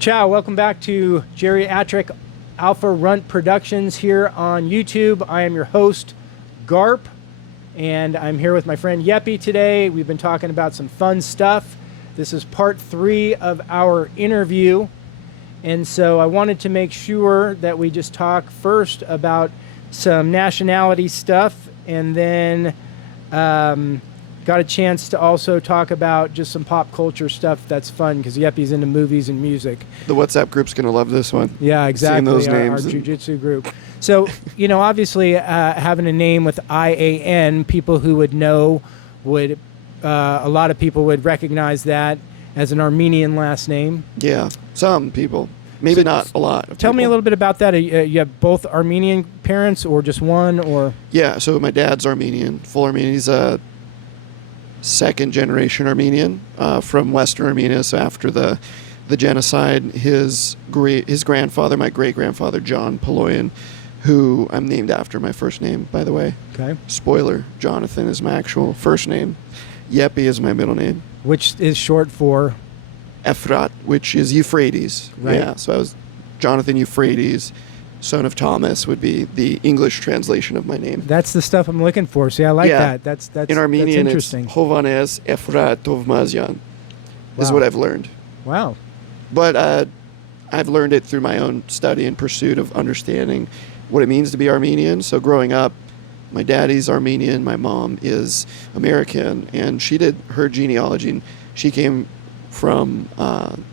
Ciao, welcome back to Geriatric Alpha Runt Productions here on YouTube. I am your host, Garp, and I'm here with my friend Yeppie today. We've been talking about some fun stuff. This is part 3 of our interview, and so I wanted to make sure that we just talk first about some nationality stuff, and then got a chance to also talk about just some pop culture stuff that's fun because Yeppie's into movies and music. The WhatsApp group's going to love this one. Yeah, exactly. Seeing those our names. Our jiu-jitsu group. So, obviously having a name with IAN, people who would know would, a lot of people would recognize that as an Armenian last name. Yeah, some people. Maybe not a lot of Tell me a people. little bit about that. You have both Armenian parents or just one? Or Yeah, so my dad's Armenian, full Armenian. He's a second-generation Armenian from Western Armenia. So after the genocide, his grandfather, my great-grandfather, John Poloyan, who I'm named after my first name, by the way. Okay. Spoiler, Jonathan is my actual first name. Yeppie is my middle name. Which is short for? Efrat, which is Euphrates. Right. Yeah, so I was Jonathan Euphrates, son of Thomas, would be the English translation of my name. That's the stuff I'm looking for. See, I like that. That's in Armenian, that's it's interesting. Hovanes YeppieTomasian is what I've learned. Wow. But I've learned it through my own study and pursuit of understanding what it means to be Armenian. So growing up, my daddy's Armenian, my mom is American, and she did her genealogy, and she came from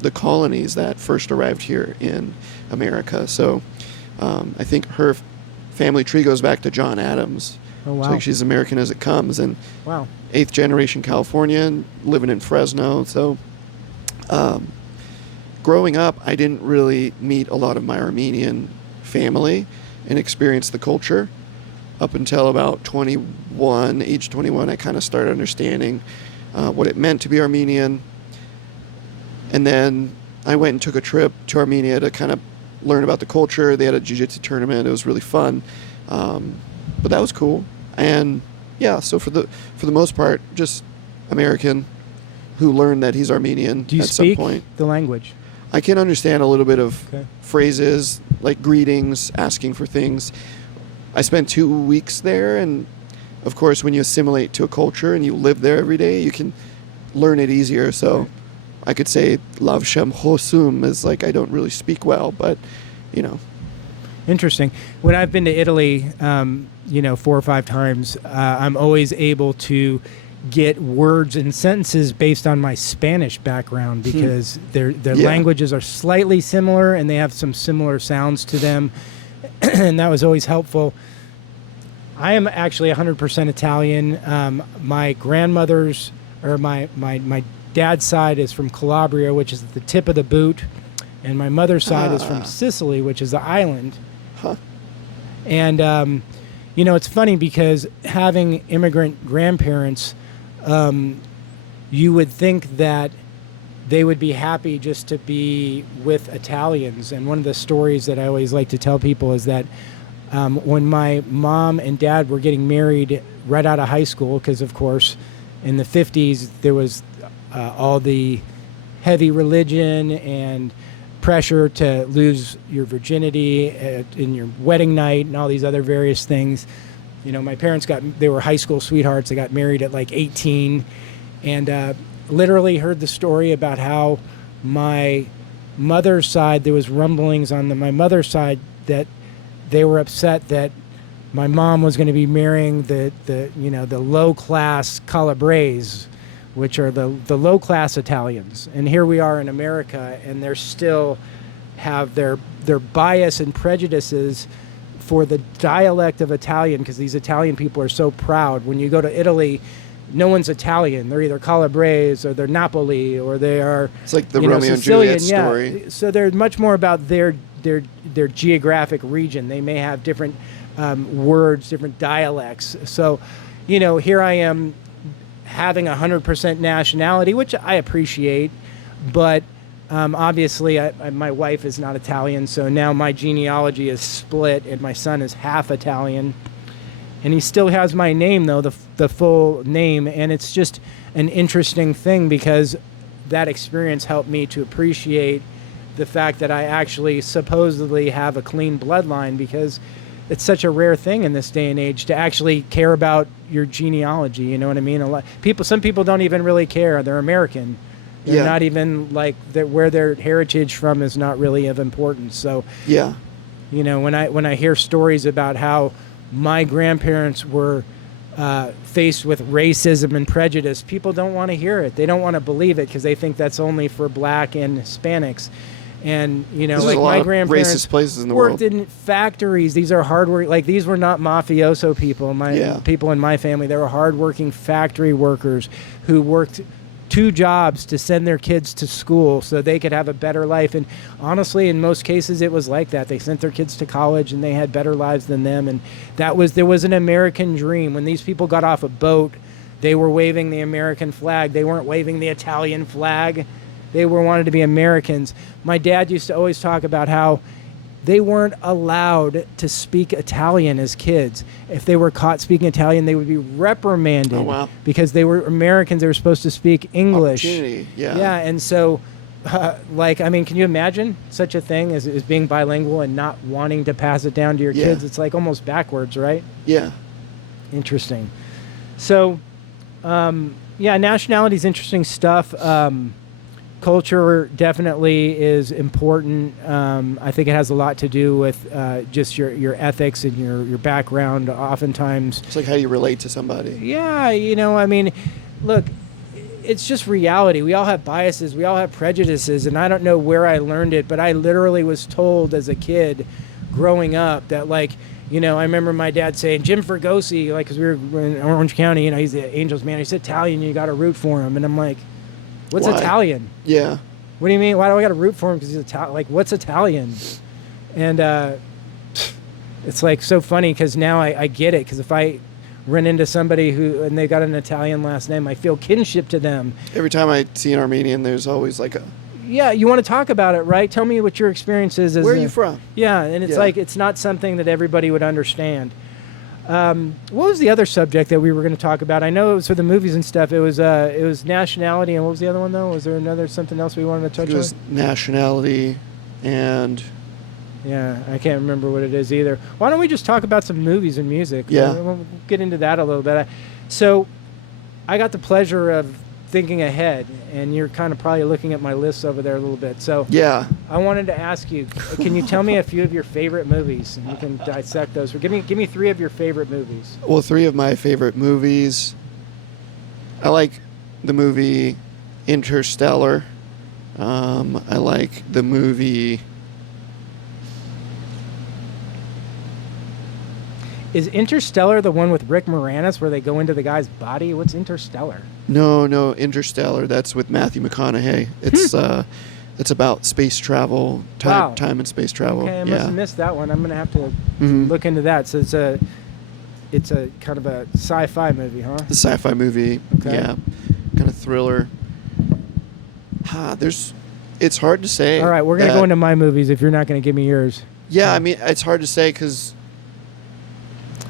the colonies that first arrived here in America. So I think her family tree goes back to John Adams. Oh, wow. So like she's American as it comes, and Wow. 8th generation Californian, living in Fresno. So growing up, I didn't really meet a lot of my Armenian family and experience the culture. Up until about age 21, I kind of started understanding what it meant to be Armenian. And then I went and took a trip to Armenia to kind of learn about the culture. They had a jiu-jitsu tournament. It was really fun. But that was cool. And yeah, so for the most part, just American who learned that he's Armenian Do you at speak some point. the language? I can understand a little bit of Okay. phrases like greetings, asking for things. I spent 2 weeks there, and of course, when you assimilate to a culture and you live there every day, you can learn it easier. So Right. I could say Lav Shem Hosum is like I don't really speak well, but Interesting. When I've been to Italy, 4 or 5 times, I'm always able to get words and sentences based on my Spanish background because their Yeah. languages are slightly similar and they have some similar sounds to them, and that was always helpful. I am actually 100% Italian. My grandmother's, or my dad's side is from Calabria, which is at the tip of the boot, and my mother's side is from Sicily, which is the island. Huh. And it's funny because having immigrant grandparents, you would think that they would be happy just to be with Italians. And one of the stories that I always like to tell people is that when my mom and dad were getting married right out of high school, because of course in the 50s there was all the heavy religion and pressure to lose your virginity in your wedding night and all these other various things. My parents they were high school sweethearts. They got married at like 18, and literally heard the story about how my mother's side, there was rumblings on my mother's side that they were upset that my mom was going to be marrying the low class Calabrese, which are the low class Italians. And here we are in America, and they're still have their bias and prejudices for the dialect of Italian, because these Italian people are so proud. When you go to Italy, no one's Italian. They're either Calabrese or they're Napoli or they are. It's like the Romeo Romeo and Sicilian, Juliet story. Yeah. So they're much more about their geographic region. They may have different words, different dialects. So, here I am having 100% nationality, which I appreciate, but obviously my wife is not Italian, so now my genealogy is split, and my son is half Italian. And he still has my name, though, the full name. And it's just an interesting thing because that experience helped me to appreciate the fact that I actually supposedly have a clean bloodline, because it's such a rare thing in this day and age to actually care about your genealogy. You know what I mean? Some people don't even really care. They're American. They're not even like where their heritage from is not really of importance. So yeah, you know, when I hear stories about how my grandparents were faced with racism and prejudice, people don't want to hear it. They don't want to believe it because they think that's only for black and Hispanics. And, you know, like my grandparents racist places in the worked world. in factories. These are hardworking, like these were not mafioso people. People in my family, they were hardworking factory workers who worked 2 jobs to send their kids to school so they could have a better life. And honestly, in most cases, it was like that. They sent their kids to college and they had better lives than them. And there was an American dream. When these people got off a boat, they were waving the American flag. They weren't waving the Italian flag. They wanted to be Americans. My dad used to always talk about how they weren't allowed to speak Italian as kids. If they were caught speaking Italian, they would be reprimanded. Oh, wow. Because they were Americans. They were supposed to speak English. Opportunity, yeah. Yeah, and so, can you imagine such a thing as being bilingual and not wanting to pass it down to your kids? It's like almost backwards, right? Yeah. Interesting. So, nationality is interesting stuff. Culture definitely is important. I think it has a lot to do with just your ethics and your background. Oftentimes, It's like how you relate to somebody. yeah, you know, I mean, look, it's just reality. We all have biases. We all have prejudices, and I don't know where I learned it, but I literally was told as a kid growing up that, like, you know, I remember my dad saying, Jim Fregosi, like, because we were in Orange County, you know, he's the Angels man. He's Italian. You got to root for him. And I'm like, what's Why? Italian? Yeah. What do you mean? Why do I got to root for him because he's Italian? Like, what's Italian? And it's like so funny because now I get it. Because if I run into somebody and they got an Italian last name, I feel kinship to them. Every time I see an Armenian, there's always like a... Yeah, you want to talk about it, right? Tell me what your experience is. Where are you from? Yeah, and it's like it's not something that everybody would understand. What was the other subject that we were going to talk about? I know it was for the movies and stuff. It was nationality, and what was the other one though? Was there something else we wanted to touch on? It was nationality and... Yeah, I can't remember what it is either. Why don't we just talk about some movies and music? Yeah. We'll get into that a little bit. So I got the pleasure of thinking ahead, and you're kind of probably looking at my lists over there a little bit. So Yeah. I wanted to ask you, can you tell me a few of your favorite movies? And you can dissect those. Give me 3 of your favorite movies. Well, 3 of my favorite movies. I like the movie Interstellar. I like the movie... Is Interstellar the one with Rick Moranis where they go into the guy's body? What's Interstellar? No, Interstellar. That's with Matthew McConaughey. It's about space travel, time and space travel. Okay, I must have missed that one. I'm gonna have to look into that. So it's a kind of a sci-fi movie, huh? The sci-fi movie. Okay. Yeah, kind of thriller. It's hard to say. All right, we're gonna go into my movies if you're not gonna give me yours. Yeah, I mean, it's hard to say because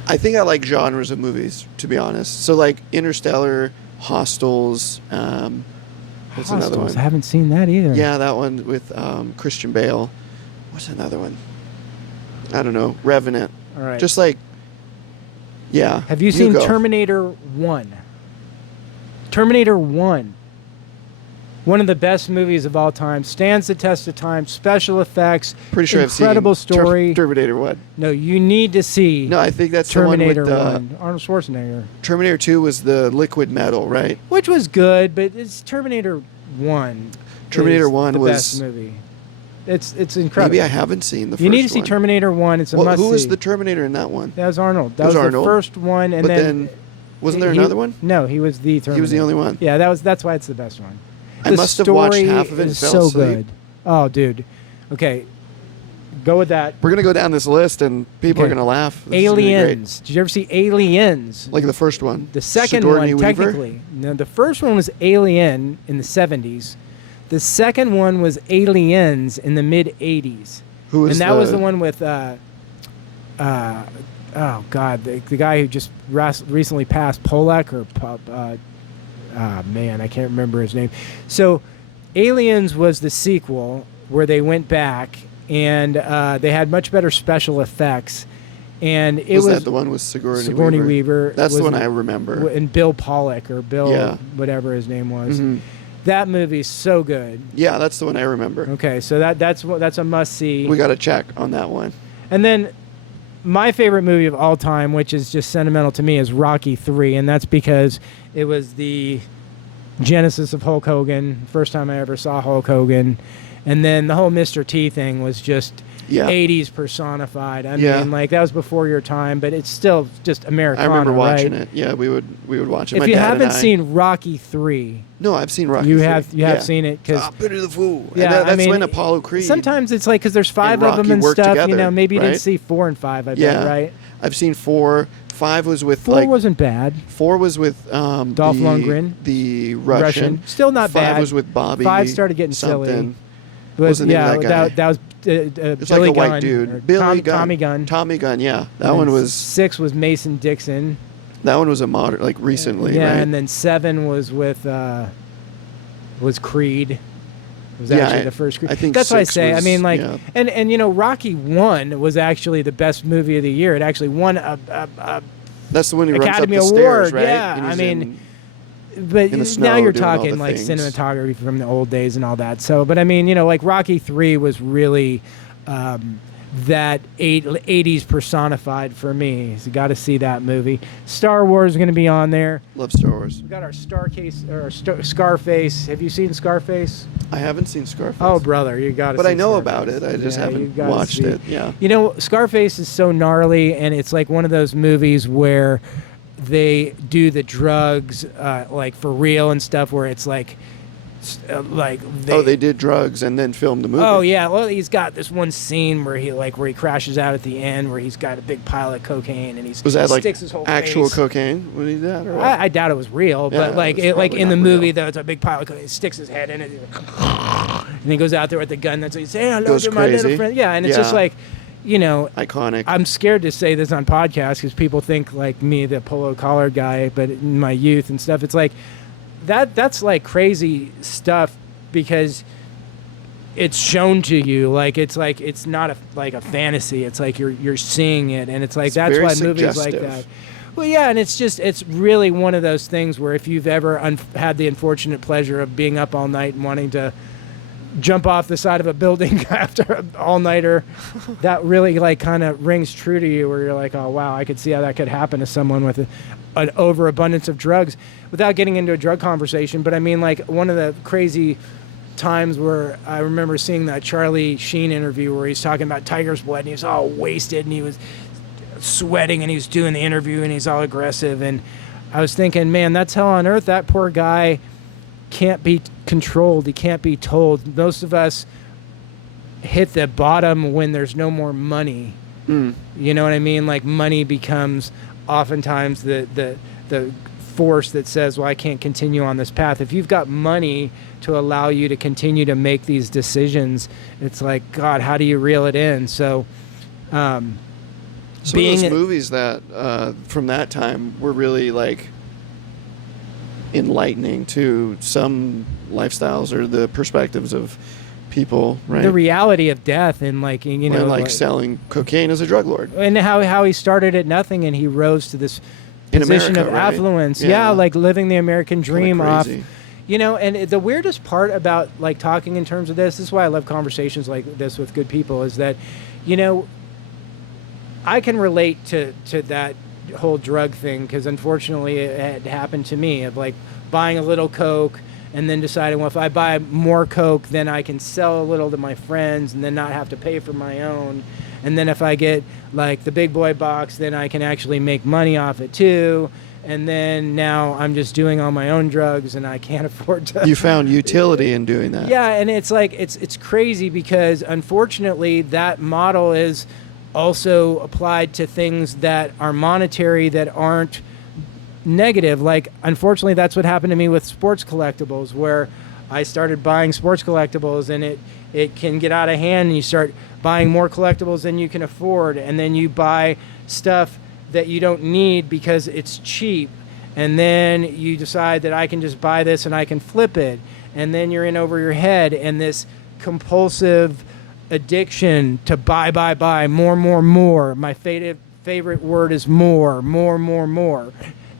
I think I like genres of movies, to be honest. So like Interstellar, Hostels. What's another one? I haven't seen that either. Yeah, that one with Christian Bale. What's another one? I don't know. Revenant. All right. Just like, yeah. Have you seen go. Terminator 1? Terminator 1. One of the best movies of all time. Stands the test of time. Special effects. Pretty sure I've seen incredible story. Terminator 1. No, you need to see No, I think that's Terminator the one with 1. Arnold Schwarzenegger. Terminator 2 was the liquid metal, right? Which was good, but it's Terminator 1. Terminator is 1 the was best movie. It's incredible. Maybe I haven't seen the first one. You need to see Terminator 1. It's a must Who was see. the Terminator in that one? That was Arnold. That was was Arnold? the first one, and But then wasn't there another one? No, he was the Terminator. He was the only one. Yeah, that's why it's the best one. I must have watched half of it and is fell so asleep. good. Oh, dude. Okay, go with that. We're gonna go down this list and people are Okay. gonna laugh. This is gonna be great. Aliens. Did you ever see Aliens? Like the first one. The second Sigourney one, Weaver? technically. No, the first one was Alien in the 70s. The second one was Aliens in the mid 80s. Who was And that was the one with, oh God, the guy who just recently passed, Polak or man, I can't remember his name. So, Aliens was the sequel. where they went back and they had much better special effects. And it was that the one with Sigourney Weaver. That's the was one I remember. And Bill Pollock, or Bill, Yeah. whatever his name was. Mhm. That movie's so good. Yeah, that's the one I remember. Okay, so that's a must see. We got to check on that one. And then my favorite movie of all time, which is just sentimental to me, is Rocky III, and that's because it was the genesis of Hulk Hogan. First time I ever saw Hulk Hogan, and then the whole Mr. T thing was just 80s personified. I mean, like, that was before your time, but it's still just Americana. I remember watching right? it. Yeah, we would watch it. If you haven't seen Rocky III, no, I've seen Rocky. You 3. have seen it because Pity the Fool. Yeah, And that's I mean, when Apollo Creed. Sometimes it's like because there's 5 of them and worked stuff. together, You know, maybe you didn't right? see 4 and 5. I bet, Yeah. right? I've seen 4. 5 was with 4 wasn't bad. 4 was with Dolph Lundgren, the Russian. Still not 5 bad. was with Bobby. 5 started getting something. silly. What was the name of that guy? That was It's Billy like a Gunn, white or dude. Billy Gunn. Tommy Gunn. Tommy Gunn. Yeah, that And one was. 6 was Mason Dixon. That one was a modern, like recently, Yeah, right? and then 7 was with was Creed. It was Yeah, actually the first Creed. I think that's what I 6 say. I was- mean, like, yeah. and you know, Rocky 1 was actually the best movie of the year. It actually won a That's the one he runs up Academy the Award. stairs, right? Yeah, And I he's mean. in- But in the now snow you're doing all talking the like things. cinematography from the old days and all that. So, but I mean, you know, like Rocky 3 was really that 80s personified for me. So you got to see that movie. Star Wars is going to be on there. Love Star Wars. We got our Scarface. Have you seen Scarface? I haven't seen Scarface. Oh, brother, you got to. But see I know Scarface. about it. I just Yeah, you haven't gotta watched see it. Yeah. You know, Scarface is so gnarly, and it's like one of those movies where they do the drugs like for real and stuff, where it's like They did drugs and then filmed the movie. Oh yeah, well he's got this one scene where he crashes out at the end where he's got a big pile of cocaine and Was that like sticks his whole actual face. cocaine when he did that? Or what? I doubt it was real, Yeah, but like it's probably in the not movie real. though, it's a big pile of cocaine. He sticks his head in it, and he goes out there with the gun. That's what he's saying. Hello Goes to my little crazy. friend. Yeah, and it's just Yeah. like, you know, Iconic. I'm scared to say this on podcasts because people think like me, the polo collar guy, but in my youth and stuff, it's like that's like crazy stuff because it's shown to you. Like it's not a fantasy. It's like you're seeing it, and it's like that's very why movies like suggestive. that. Well, yeah, and it's really one of those things where if you've ever had the unfortunate pleasure of being up all night and wanting to jump off the side of a building after an all-nighter, that really like kind of rings true to you, where you're like, oh wow, I could see how that could happen to someone with an overabundance of drugs, without getting into a drug conversation. But I mean, like, one of the crazy times where I remember seeing that Charlie Sheen interview where he's talking about Tiger's Blood and he was all wasted and he was sweating and he was doing the interview and he's all aggressive, and I was thinking, man, that's hell on earth. That poor guy can't be controlled. He can't be told. Most of us hit the bottom when there's no more money. You know what I mean? Like, money becomes oftentimes the force that says, well, I can't continue on this path. If you've got money to allow you to continue to make these decisions, it's like, God, how do you reel it in? So Some of those movies that from that time were really like enlightening to some lifestyles or the perspectives of people, right? the reality of death, and like, you know, And like selling cocaine as a drug lord. and how he started at nothing and he rose to this In position America, of right? affluence. Yeah. Yeah, like living the American dream off. crazy. You know, and the weirdest part about like talking in terms of this is why I love conversations like this with good people, is that, you know, I can relate to that whole drug thing, because unfortunately it had happened to me, of like buying a little Coke and then deciding, well, if I buy more Coke, then I can sell a little to my friends and then not have to pay for my own. And then if I get like the big boy box, then I can actually make money off it too. And then now I'm just doing all my own drugs and I can't afford to. You found utility in doing that. Yeah, and it's like it's crazy because unfortunately that model is also applied to things that are monetary that aren't negative. Like, unfortunately, that's what happened to me with sports collectibles, where I started buying sports collectibles and it can get out of hand and you start buying more collectibles than you can afford, and then you buy stuff that you don't need because it's cheap, and then you decide that I can just buy this and I can flip it, and then you're in over your head, and this compulsive addiction to buy, more. My favorite word is more.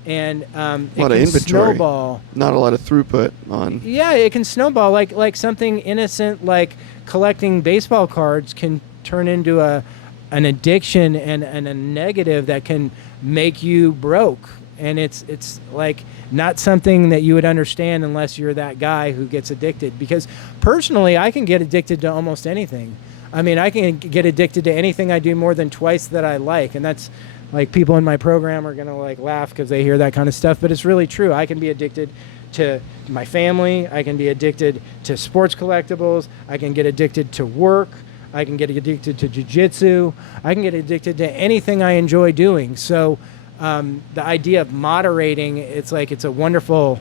And A lot it of can inventory. snowball. Not a lot of throughput on. Yeah, it can snowball like something innocent like collecting baseball cards can turn into an addiction and a negative that can make you broke. And it's like not something that you would understand unless you're that guy who gets addicted. Because personally, I can get addicted to almost anything. I mean, I can get addicted to anything I do more than twice that I like, and that's like people in my program are gonna like laugh because they hear that kind of stuff, but it's really true. I can be addicted to my family. I can be addicted to sports collectibles. I can get addicted to work. I can get addicted to jiu-jitsu. I can get addicted to anything I enjoy doing. So the idea of moderating, it's like it's a wonderful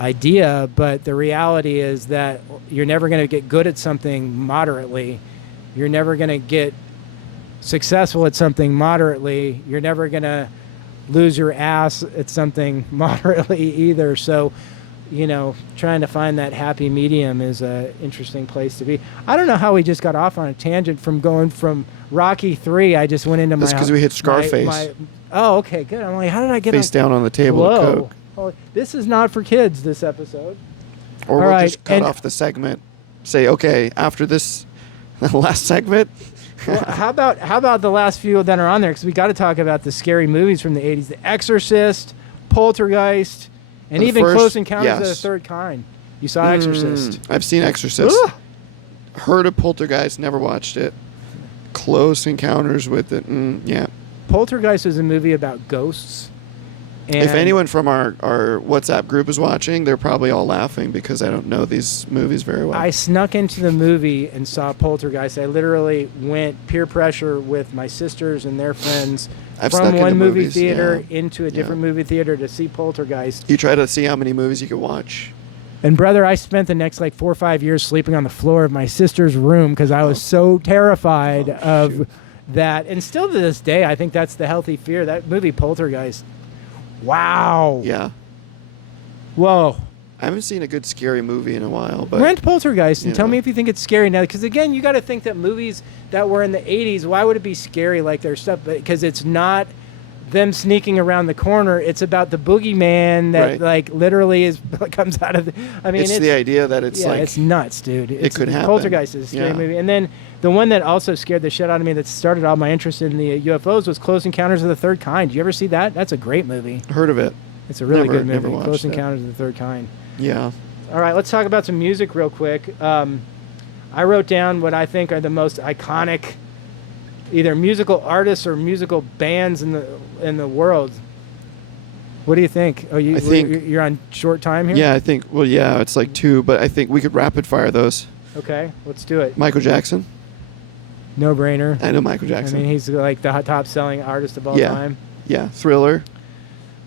idea, but the reality is that you're never going to get good at something moderately. You're never going to get successful at something moderately. You're never going to lose your ass at something moderately either. So, you know, trying to find that happy medium is an interesting place to be. I don't know how we just got off on a tangent from going from Rocky 3. I just went into That's because we hit Scarface. Oh, okay, good. I'm like, how did I get Face down on the table Whoa. of Coke. Oh, this is not for kids, this episode. Or All we'll right, just cut off the segment. Say, okay, after this last segment. Well, how about the last few that are on there? Because we got to talk about the scary movies from the 80s. The Exorcist, Poltergeist, and The even first- Close Encounters of the yes. Third Kind. You saw Exorcist. I've seen Exorcist. Ugh. Heard of Poltergeist, never watched it. Close Encounters with it. Yeah. Poltergeist is a movie about ghosts. And If anyone from our WhatsApp group is watching, they're probably all laughing because I don't know these movies very well. I snuck into the movie and saw Poltergeist. I literally went peer pressure with my sisters and their friends I've snuck from into one movie movies, theater yeah. into a different movie theater to see Poltergeist. You try to see how many movies you can watch. And brother, I spent the next like 4 or 5 years sleeping on the floor of my sister's room because I was so terrified of shoot. that. And still to this day, I think that's the healthy fear. That movie Poltergeist. Wow. Yeah. Whoa. I haven't seen a good scary movie in a while, but Rent Poltergeist and you tell know. me if you think it's scary now. Because again, you got to think that movies that were in the 80s, why would it be scary like their stuff? Because it's not them sneaking around the corner. It's about the boogeyman that Right. like literally is comes out of the. I mean, it's the idea that it's yeah, like it's nuts, dude. It's, could happen. Poltergeist is a scary Yeah. movie. And then the one that also scared the shit out of me that started all my interest in the UFOs was Close Encounters of the Third Kind. You ever see that? That's a great movie. heard of it. It's a really good never movie. watched Close it. Encounters of the Third Kind. Yeah. All right, let's talk about some music real quick. I wrote down what I think are the most iconic, either musical artists or musical bands in the world. What do you think? Oh, I think- you're on short time here. Yeah, I think. Well, yeah, it's like 2, but I think we could rapid fire those. Okay, let's do it. Michael Jackson. No brainer. I know Michael I Jackson. mean, he's like the top selling artist of all Yeah. time. Yeah, Thriller.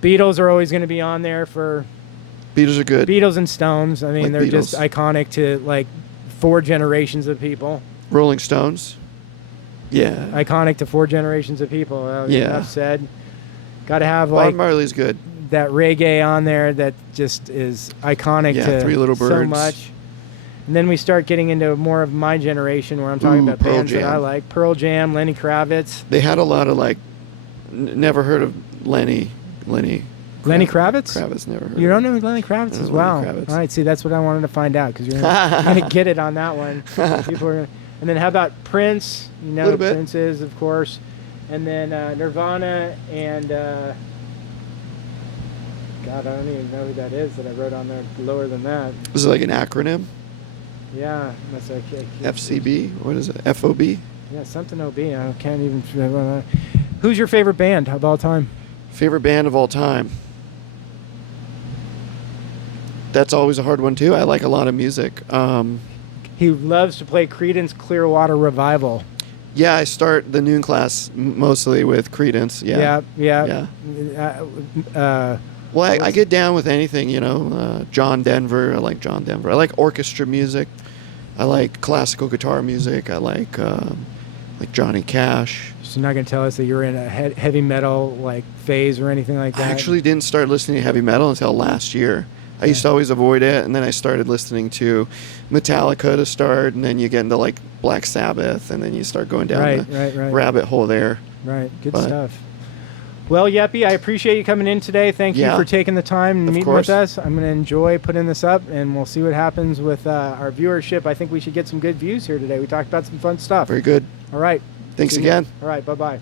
Beatles are always going to be on there for Beatles are good. Beatles and Stones. I mean, Like they're just Beatles. iconic to like 4 generations of people. Rolling Stones. Yeah. Iconic to 4 generations of people. Yeah. Enough said. Got to have Bob like Marley's good. that reggae on there that just is iconic Yeah, to Three Little so Birds. much. And then we start getting into more of my generation where I'm talking Ooh, about Pearl bands that I Jam. like. Pearl Jam, Lenny Kravitz. They had a lot of like. Never heard of Lenny. Lenny Kravitz? Kravitz, never heard. You of don't know Lenny Kravitz I as don't know well. Lenny Kravitz. All right, see, that's what I wanted to find out because you're going to get it on that one. People are gonna, and then how about Prince? You know Little who bit. Prince is, of course. And then Nirvana and God, I don't even know who that is that I wrote on there lower than that. Was it like an acronym? Yeah, that's okay. FCB? What is it? FOB? Yeah, something OB. I can't even. Who's your favorite band of all time? Favorite band of all time? That's always a hard one too. I like a lot of music. He loves to play Creedence Clearwater Revival. Yeah, I start the noon class mostly with Creedence. Yeah. Yeah. Well, I get down with anything, you know. John Denver. I like John Denver. I like orchestra music. I like classical guitar music. I like Johnny Cash. So you're not going to tell us that you're in a heavy metal like phase or anything like I that? actually didn't start listening to heavy metal until last year. I used to always avoid it, and then I started listening to Metallica to start, and then you get into like Black Sabbath, and then you start going down the rabbit hole there. Right, good stuff. Well, Yeppie, I appreciate you coming in today. Thank you for taking the time and meeting with us. I'm going to enjoy putting this up, and we'll see what happens with our viewership. I think we should get some good views here today. We talked about some fun stuff. Very good. All right. Thanks again. All right, bye-bye.